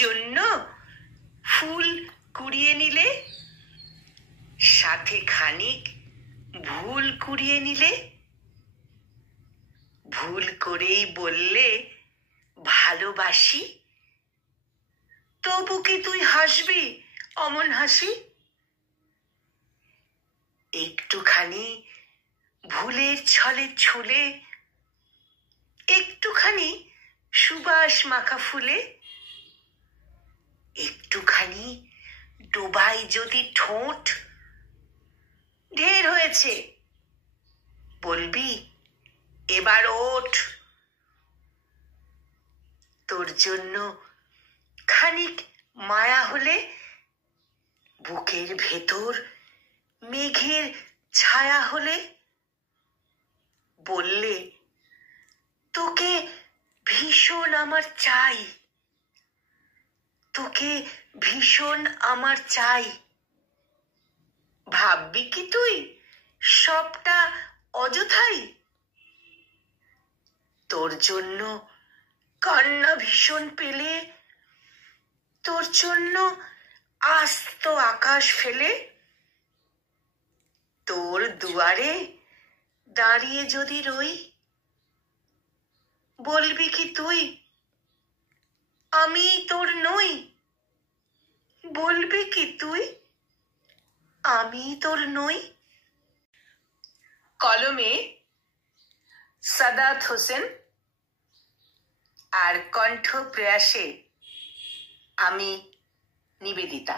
জন্য ফুল কুড়িয়ে নিলে, সাথে খানিক ভুল কুড়িয়ে নিলে, ভুল করেই বললে ভালোবাসি, তবু কি তুই হাসবি অমন হাসি? একটুখানি ভুলের ছলে ছুলে, একটুখানি সুবাস মাখা ফুলে, একটুখানি ডোবাই যদি ঠোঁট, ঢের হয়েছে, বলবি এবার ওঠ। তোর জন্য খানিক মায়া হলে, বুকের ভেতর মেঘের ছায়া হলে, বললে তোকে ভীষণ আমার চাই, তোকে ভীষণ আমার চাই। ভাববি কি তুই সবটা অযথাই? তোর জন্য কান্না ভীষণ পেলে, তোর জন্য আস্ত আকাশ ফেলে, তোর দুয়ারে দাঁড়িয়ে যদি রই, বলবি কি তুই আমি তোর নই? বলবি কি তুই আমি তোর নই? কলমে সাদাত হোসেন, আর কণ্ঠ প্রয়াসে আমি নিবেদিতা।